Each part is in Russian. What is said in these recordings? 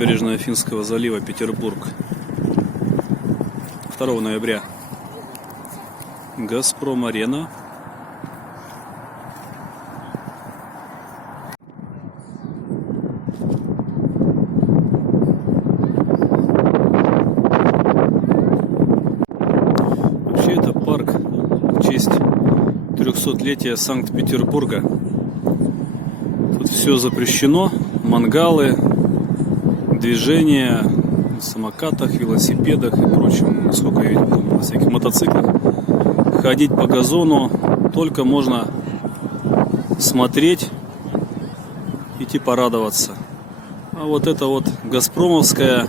Набережная Финского залива, Петербург. 2 ноября. Газпром-арена. Вообще это парк в честь 300-летия Санкт-Петербурга. Тут все запрещено. Мангалы, движение на самокатах, велосипедах и прочем, насколько я видел, на всяких мотоциклах. Ходить по газону только можно смотреть, идти порадоваться. А вот это вот газпромовское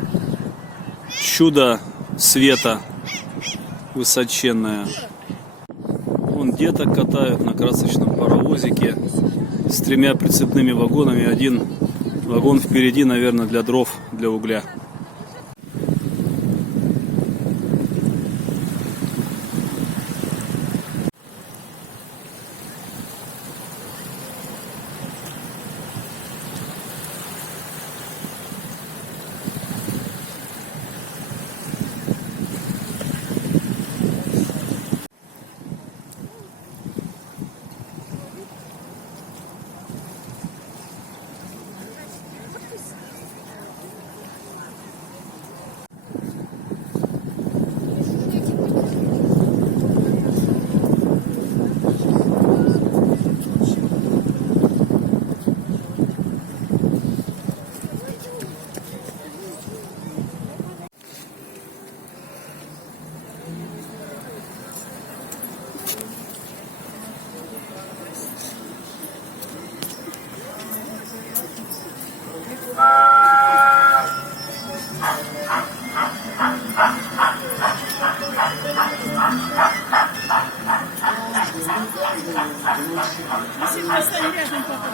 чудо света высоченное. Вон деток катают на красочном паровозике с 3 прицепными вагонами. Один вагон впереди, наверное, для дров, для угля. Если мы станем рядом, папа,